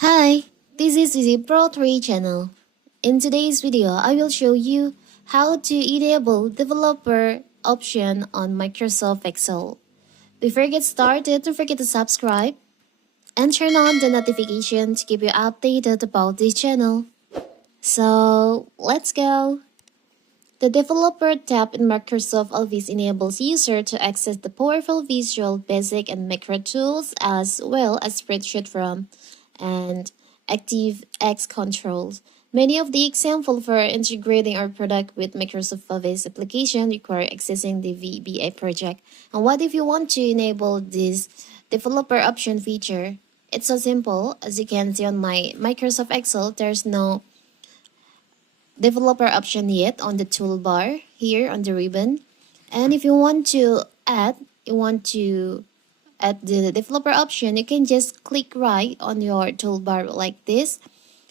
Hi, this is the Pro 3 channel. In today's video, I will show you how to enable developer option on Microsoft Excel. Before you get started, don't forget to subscribe and turn on the notification to keep you updated about this channel. So, let's go. The Developer tab in Microsoft Office enables users to access the powerful Visual Basic and Macro tools as well as Spreadsheet from and ActiveX controls. Many of the examples for integrating our product with Microsoft Office application require accessing the VBA project. And what if you want to enable this developer option feature? It's so simple. As you can see on my Microsoft Excel, there's no developer option yet on the toolbar here on the ribbon. And if you want to add the developer option, you can just click right on your toolbar like this,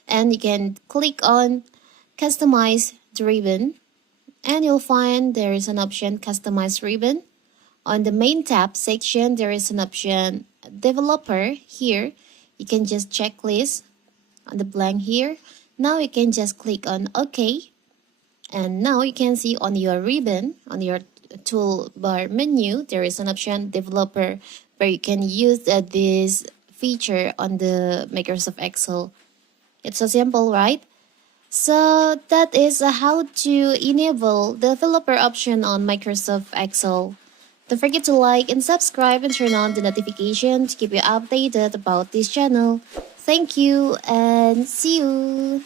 and you can click on customize the ribbon, and you'll find there is an option customize ribbon. On the main tab section, there is an option developer. Here you can just checklist on the blank here. Now you can just click on OK, and now you can see on your ribbon, on your toolbar menu, there is an option developer where you can use this feature on the Microsoft Excel. It's so simple, right? So that is how to enable the developer option on Microsoft Excel. Don't forget to like and subscribe and turn on the notification to keep you updated about this channel. Thank you and see you.